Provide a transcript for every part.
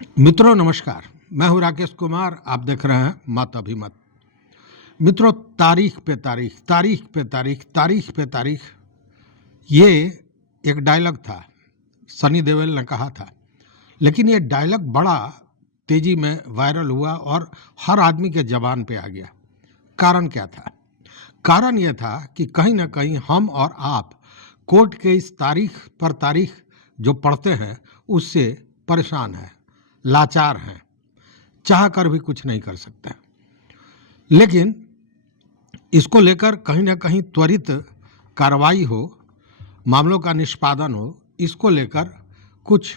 मित्रों नमस्कार। मैं हूं राकेश कुमार। आप देख रहे हैं मत अभिमत। मित्रों, तारीख पे तारीख, तारीख पे तारीख, तारीख पे तारीख, ये एक डायलॉग था, सनी देओल ने कहा था। लेकिन ये डायलॉग बड़ा तेजी में वायरल हुआ और हर आदमी के जबान पे आ गया। कारण क्या था? कारण यह था कि कहीं ना कहीं हम और आप कोर्ट के इस तारीख पर तारीख जो पढ़ते हैं उससे परेशान हैं, लाचार हैं, चाह कर भी कुछ नहीं कर सकते। लेकिन इसको लेकर कहीं ना कहीं त्वरित कार्रवाई हो, मामलों का निष्पादन हो, इसको लेकर कुछ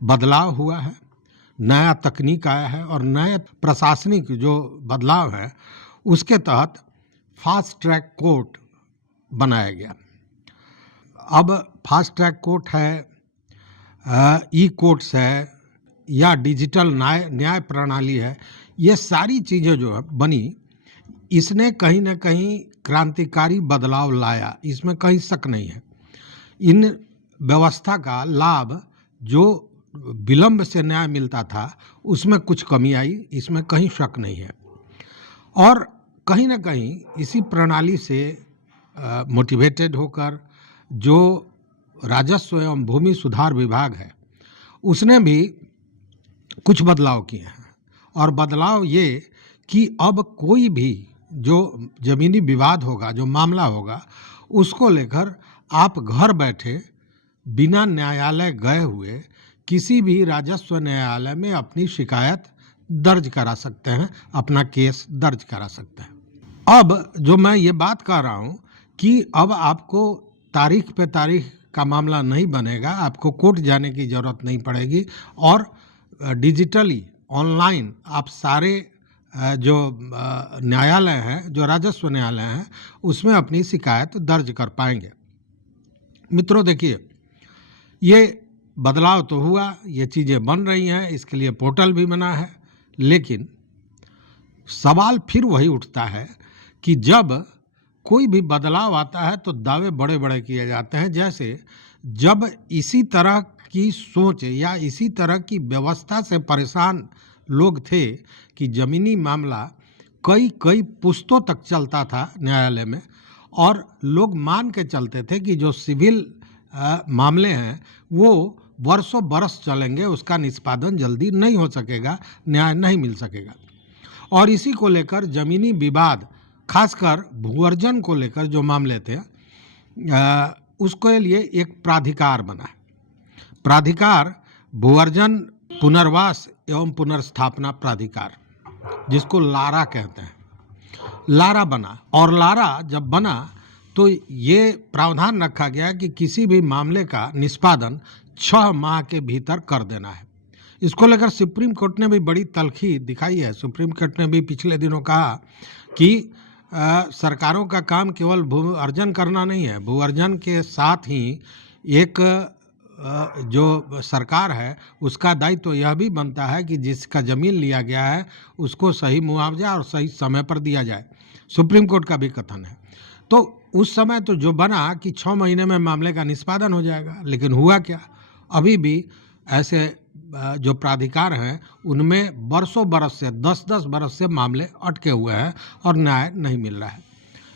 बदलाव हुआ है, नया तकनीक आया है और नए प्रशासनिक जो बदलाव है उसके तहत फास्ट ट्रैक कोर्ट बनाया गया। अब फास्ट ट्रैक कोर्ट है, ई कोर्ट्स है या डिजिटल न्याय प्रणाली है, ये सारी चीज़ें जो है बनी, इसने कहीं ना कहीं क्रांतिकारी बदलाव लाया, इसमें कहीं शक नहीं है। इन व्यवस्था का लाभ जो विलंब से न्याय मिलता था उसमें कुछ कमी आई, इसमें कहीं शक नहीं है। और कहीं ना कहीं इसी प्रणाली से मोटिवेटेड होकर जो राजस्व एवं भूमि सुधार विभाग है उसने भी कुछ बदलाव किए हैं। और बदलाव ये कि अब कोई भी जो ज़मीनी विवाद होगा, जो मामला होगा, उसको लेकर आप घर बैठे बिना न्यायालय गए हुए किसी भी राजस्व न्यायालय में अपनी शिकायत दर्ज करा सकते हैं, अपना केस दर्ज करा सकते हैं। अब जो मैं ये बात कर रहा हूँ कि अब आपको तारीख पे तारीख का मामला नहीं बनेगा, आपको कोर्ट जाने की ज़रूरत नहीं पड़ेगी और डिजिटली ऑनलाइन आप सारे जो न्यायालय हैं, जो राजस्व न्यायालय हैं, उसमें अपनी शिकायत दर्ज कर पाएंगे। मित्रों देखिए, ये बदलाव तो हुआ, ये चीज़ें बन रही हैं, इसके लिए पोर्टल भी बना है। लेकिन सवाल फिर वही उठता है कि जब कोई भी बदलाव आता है तो दावे बड़े बड़े किए जाते हैं। जैसे जब इसी तरह की सोच या इसी तरह की व्यवस्था से परेशान लोग थे कि ज़मीनी मामला कई कई पुश्तों तक चलता था न्यायालय में, और लोग मान के चलते थे कि जो सिविल मामले हैं वो वर्षों बरस चलेंगे, उसका निष्पादन जल्दी नहीं हो सकेगा, न्याय नहीं मिल सकेगा। और इसी को लेकर ज़मीनी विवाद, खासकर भू-अर्जन को लेकर जो मामले थे, उसके लिए एक प्राधिकार बना है। प्राधिकार भू-अर्जन पुनर्वास एवं पुनर्स्थापना प्राधिकार, जिसको लारा कहते हैं, लारा बना। और लारा जब बना तो ये प्रावधान रखा गया कि किसी भी मामले का निष्पादन 6 माह के भीतर कर देना है। इसको लेकर सुप्रीम कोर्ट ने भी बड़ी तल्खी दिखाई है। सुप्रीम कोर्ट ने भी पिछले दिनों कहा कि सरकारों का काम केवल भू अर्जन करना नहीं है, भू अर्जन के साथ ही एक जो सरकार है उसका दायित्व तो यह भी बनता है कि जिसका ज़मीन लिया गया है उसको सही मुआवजा और सही समय पर दिया जाए। सुप्रीम कोर्ट का भी कथन है। तो उस समय तो जो बना कि 6 महीने में मामले का निष्पादन हो जाएगा, लेकिन हुआ क्या? अभी भी ऐसे जो प्राधिकार हैं उनमें वर्षों बरस से 10-10 बरस से मामले अटके हुए हैं और न्याय नहीं मिल रहा है।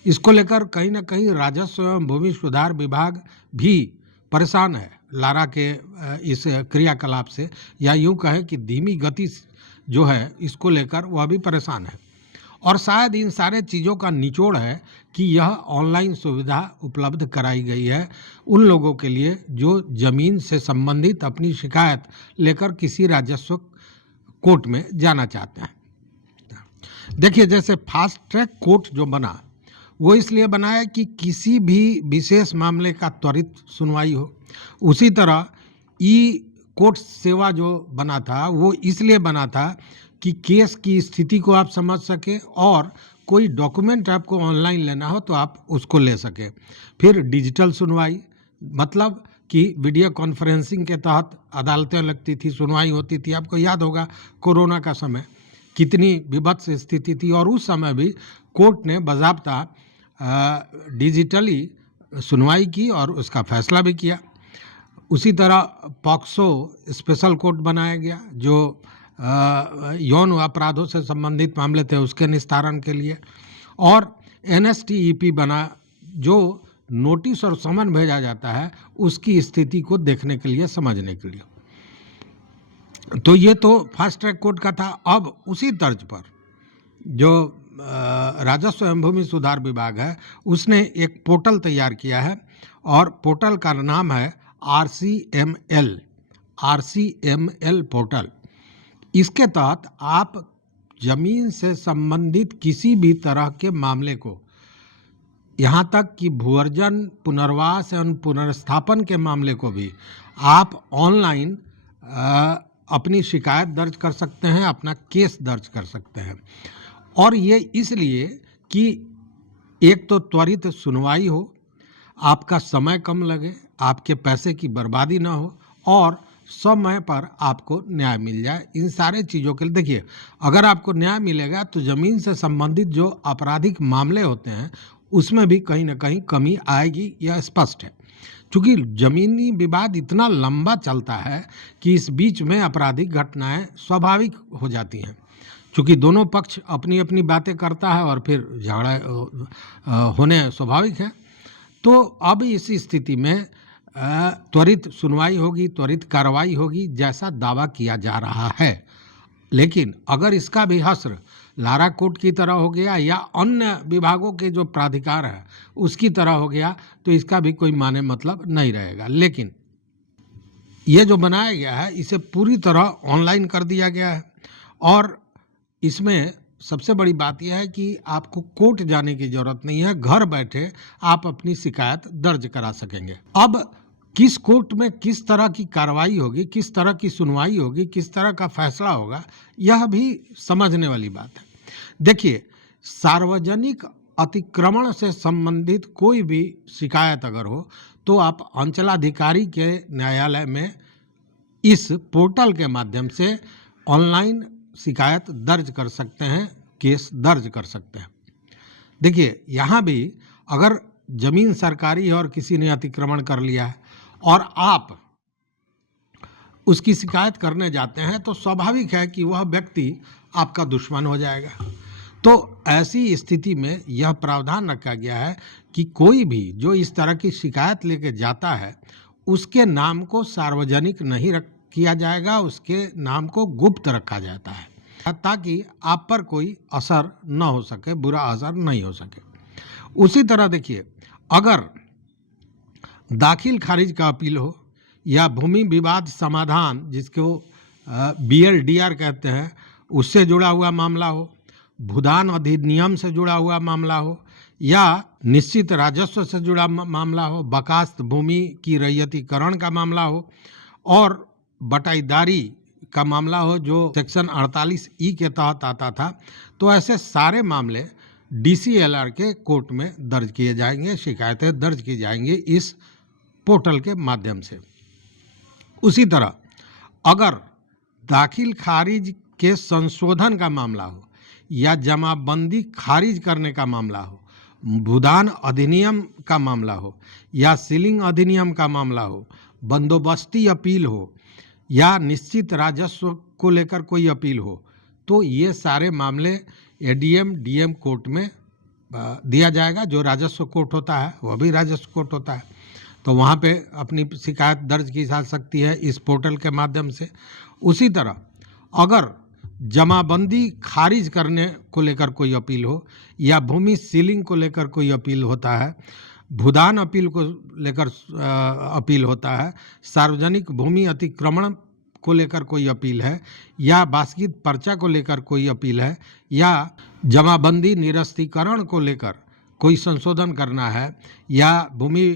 इसको लेकर कहीं ना कहीं राजस्व एवं भूमि सुधार विभाग भी परेशान है लारा के इस क्रियाकलाप से, या यूँ कहें कि धीमी गति जो है इसको लेकर वह भी परेशान है। और शायद इन सारे चीज़ों का निचोड़ है कि यह ऑनलाइन सुविधा उपलब्ध कराई गई है उन लोगों के लिए जो ज़मीन से संबंधित अपनी शिकायत लेकर किसी राजस्व कोर्ट में जाना चाहते हैं। देखिए, जैसे फास्ट ट्रैक कोर्ट जो बना वो इसलिए बना है कि किसी भी विशेष मामले का त्वरित सुनवाई हो। उसी तरह ई कोर्ट सेवा जो बना था वो इसलिए बना था कि केस की स्थिति को आप समझ सकें और कोई डॉक्यूमेंट आपको ऑनलाइन लेना हो तो आप उसको ले सकें। फिर डिजिटल सुनवाई, मतलब कि वीडियो कॉन्फ्रेंसिंग के तहत अदालतें लगती थी, सुनवाई होती थी। आपको याद होगा कोरोना का समय कितनी विभत्स स्थिति थी और उस समय भी कोर्ट ने बाज़ाब्ता डिजिटली सुनवाई की और उसका फैसला भी किया। उसी तरह पॉक्सो स्पेशल कोर्ट बनाया गया जो यौन अपराधों से संबंधित मामले थे उसके निस्तारण के लिए, और एनएसटीईपी बना जो नोटिस और समन भेजा जाता है उसकी स्थिति को देखने के लिए, समझने के लिए। तो ये तो फास्ट ट्रैक कोर्ट का था। अब उसी तर्ज पर जो राजस्व एवं भूमि सुधार विभाग है उसने एक पोर्टल तैयार किया है और पोर्टल का नाम है आरसीएमएल पोर्टल। इसके तहत आप जमीन से संबंधित किसी भी तरह के मामले को, यहाँ तक कि भूअर्जन, पुनर्वास एवं पुनर्स्थापन के मामले को भी आप ऑनलाइन अपनी शिकायत दर्ज कर सकते हैं, अपना केस दर्ज कर सकते हैं। और ये इसलिए कि एक तो त्वरित सुनवाई हो, आपका समय कम लगे, आपके पैसे की बर्बादी ना हो और समय पर आपको न्याय मिल जाए। इन सारे चीज़ों के लिए देखिए, अगर आपको न्याय मिलेगा तो ज़मीन से संबंधित जो आपराधिक मामले होते हैं उसमें भी कहीं ना कहीं कमी आएगी, यह स्पष्ट है। क्योंकि ज़मीनी विवाद इतना लंबा चलता है कि इस बीच में आपराधिक घटनाएं स्वाभाविक हो जाती हैं, क्योंकि दोनों पक्ष अपनी अपनी बातें करता है और फिर झगड़ा होने स्वाभाविक है। तो अब इस स्थिति में त्वरित सुनवाई होगी, त्वरित कार्रवाई होगी जैसा दावा किया जा रहा है। लेकिन अगर इसका भी हश्र लारा कोर्ट की तरह हो गया या अन्य विभागों के जो प्राधिकार है उसकी तरह हो गया तो इसका भी कोई माने मतलब नहीं रहेगा। लेकिन ये जो बनाया गया है इसे पूरी तरह ऑनलाइन कर दिया गया है और इसमें सबसे बड़ी बात यह है कि आपको कोर्ट जाने की जरूरत नहीं है, घर बैठे आप अपनी शिकायत दर्ज करा सकेंगे। अब किस कोर्ट में किस तरह की कार्रवाई होगी, किस तरह की सुनवाई होगी, किस तरह का फैसला होगा, यह भी समझने वाली बात है। देखिए, सार्वजनिक अतिक्रमण से संबंधित कोई भी शिकायत अगर हो तो आप अंचलाधिकारी के न्यायालय में इस पोर्टल के माध्यम से ऑनलाइन शिकायत दर्ज कर सकते हैं, केस दर्ज कर सकते हैं। देखिए, यहाँ भी अगर जमीन सरकारी है और किसी ने अतिक्रमण कर लिया है और आप उसकी शिकायत करने जाते हैं तो स्वाभाविक है कि वह व्यक्ति आपका दुश्मन हो जाएगा। तो ऐसी स्थिति में यह प्रावधान रखा गया है कि कोई भी जो इस तरह की शिकायत लेके जाता है उसके नाम को सार्वजनिक नहीं किया जाएगा, उसके नाम को गुप्त रखा जाता है ताकि आप पर कोई असर न हो सके, बुरा असर नहीं हो सके। उसी तरह देखिए, अगर दाखिल खारिज का अपील हो या भूमि विवाद समाधान जिसको BLDR कहते हैं उससे जुड़ा हुआ मामला हो, भूदान अधिनियम से जुड़ा हुआ मामला हो या निश्चित राजस्व से जुड़ा मामला हो, बकास्त भूमि की रैयतीकरण का मामला हो और बटाईदारी का मामला हो जो सेक्शन 48E के तहत आता था, तो ऐसे सारे मामले DCLR के कोर्ट में दर्ज किए जाएंगे, शिकायतें दर्ज की जाएंगी इस पोर्टल के माध्यम से। उसी तरह अगर दाखिल खारिज के संशोधन का मामला हो या जमाबंदी खारिज करने का मामला हो, भूदान अधिनियम का मामला हो या सीलिंग अधिनियम का मामला हो, बंदोबस्ती अपील हो या निश्चित राजस्व को लेकर कोई अपील हो, तो ये सारे मामले ADM DM कोर्ट में दिया जाएगा। जो राजस्व कोर्ट होता है वह भी राजस्व कोर्ट होता है, तो वहाँ पे अपनी शिकायत दर्ज की जा सकती है इस पोर्टल के माध्यम से। उसी तरह अगर जमाबंदी खारिज करने को लेकर कोई अपील हो या भूमि सीलिंग को लेकर कोई अपील होता है, भूदान अपील को लेकर अपील होता है, सार्वजनिक भूमि अतिक्रमण को लेकर कोई अपील है या बासगीत पर्चा को लेकर कोई अपील है या जमाबंदी निरस्तीकरण को लेकर कोई संशोधन करना है या भूमि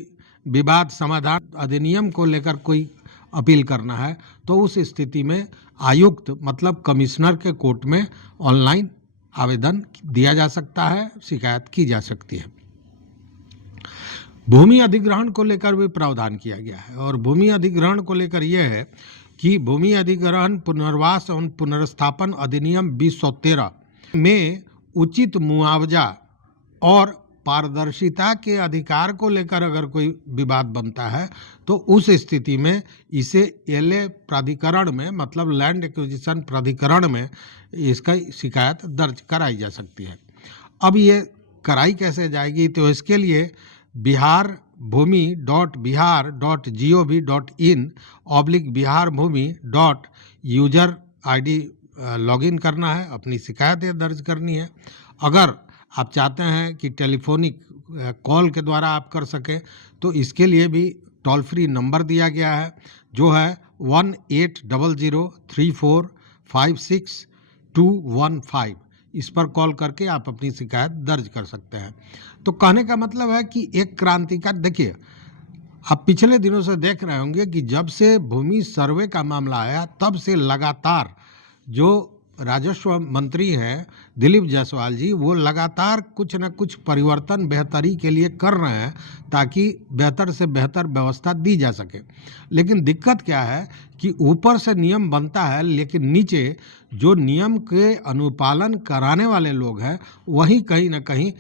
विवाद समाधान अधिनियम को लेकर कोई अपील करना है, तो उस स्थिति में आयुक्त मतलब कमिश्नर के कोर्ट में ऑनलाइन आवेदन दिया जा सकता है, शिकायत की जा सकती है। भूमि अधिग्रहण को लेकर भी प्रावधान किया गया है और भूमि अधिग्रहण को लेकर यह है कि भूमि अधिग्रहण पुनर्वास एवं पुनर्स्थापन अधिनियम 2013 में उचित मुआवजा और पारदर्शिता के अधिकार को लेकर अगर कोई विवाद बनता है तो उस स्थिति में इसे एलए प्राधिकरण में, मतलब लैंड एक्विजिशन प्राधिकरण में इसका शिकायत दर्ज कराई जा सकती है। अब ये कराई कैसे जाएगी, तो इसके लिए biharbhumi.bihar.in/biharbhumi.user ID लॉगिन करना है, अपनी शिकायतें दर्ज करनी है। अगर आप चाहते हैं कि टेलीफोनिक कॉल के द्वारा आप कर सकें तो इसके लिए भी टोल फ्री नंबर दिया गया है जो है 180034562215। इस पर कॉल करके आप अपनी शिकायत दर्ज कर सकते हैं। तो कहने का मतलब है कि एक क्रांतिकारी, देखिए आप पिछले दिनों से देख रहे होंगे कि जब से भूमि सर्वे का मामला आया तब से लगातार जो राजस्व मंत्री हैं दिलीप जायसवाल जी, वो लगातार कुछ न कुछ परिवर्तन बेहतरी के लिए कर रहे हैं ताकि बेहतर से बेहतर व्यवस्था दी जा सके। लेकिन दिक्कत क्या है कि ऊपर से नियम बनता है लेकिन नीचे जो नियम के अनुपालन कराने वाले लोग हैं वही कहीं न कहीं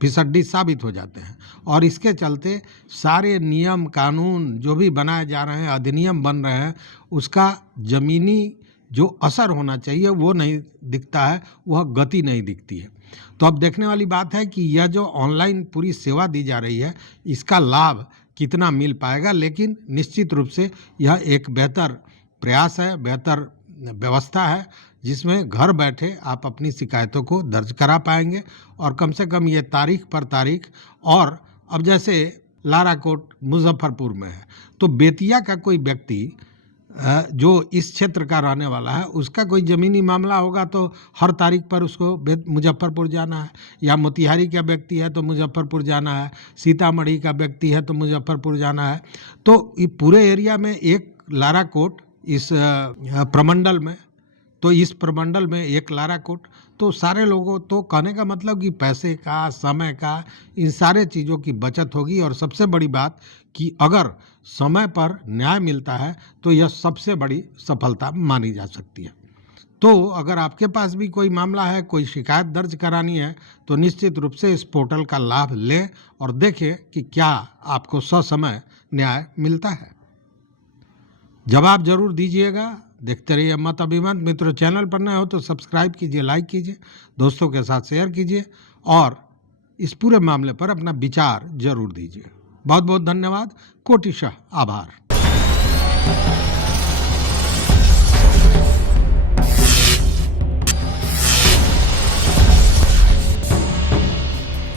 फिसड्डी साबित हो जाते हैं। और इसके चलते सारे नियम कानून जो भी बनाए जा रहे हैं, अधिनियम बन रहे हैं, उसका ज़मीनी जो असर होना चाहिए वो नहीं दिखता है, वह गति नहीं दिखती है। तो अब देखने वाली बात है कि यह जो ऑनलाइन पूरी सेवा दी जा रही है इसका लाभ कितना मिल पाएगा, लेकिन निश्चित रूप से यह एक बेहतर प्रयास है, बेहतर व्यवस्था है जिसमें घर बैठे आप अपनी शिकायतों को दर्ज करा पाएंगे और कम से कम ये तारीख पर तारीख। और अब जैसे लारा कोर्ट मुजफ्फरपुर में है तो बेतिया का कोई व्यक्ति जो इस क्षेत्र का रहने वाला है उसका कोई ज़मीनी मामला होगा तो हर तारीख पर उसको मुजफ्फरपुर जाना है, या मोतिहारी का व्यक्ति है तो मुजफ्फरपुर जाना है, सीतामढ़ी का व्यक्ति है तो मुजफ्फरपुर जाना है। तो ये पूरे एरिया में एक लारा कोर्ट इस प्रमंडल में, तो इस प्रमंडल में एक लारा कोर्ट, तो सारे लोगों, तो कहने का मतलब कि पैसे का, समय का, इन सारे चीज़ों की बचत होगी। और सबसे बड़ी बात कि अगर समय पर न्याय मिलता है तो यह सबसे बड़ी सफलता मानी जा सकती है। तो अगर आपके पास भी कोई मामला है, कोई शिकायत दर्ज करानी है तो निश्चित रूप से इस पोर्टल का लाभ लें और देखें कि क्या आपको ससमय न्याय मिलता है। जवाब जरूर दीजिएगा। देखते रहिए मत अभिमत। मित्रों, चैनल पर नए हो तो सब्सक्राइब कीजिए, लाइक कीजिए, दोस्तों के साथ शेयर कीजिए और इस पूरे मामले पर अपना विचार जरूर दीजिए। बहुत बहुत धन्यवाद, कोटिशः आभार।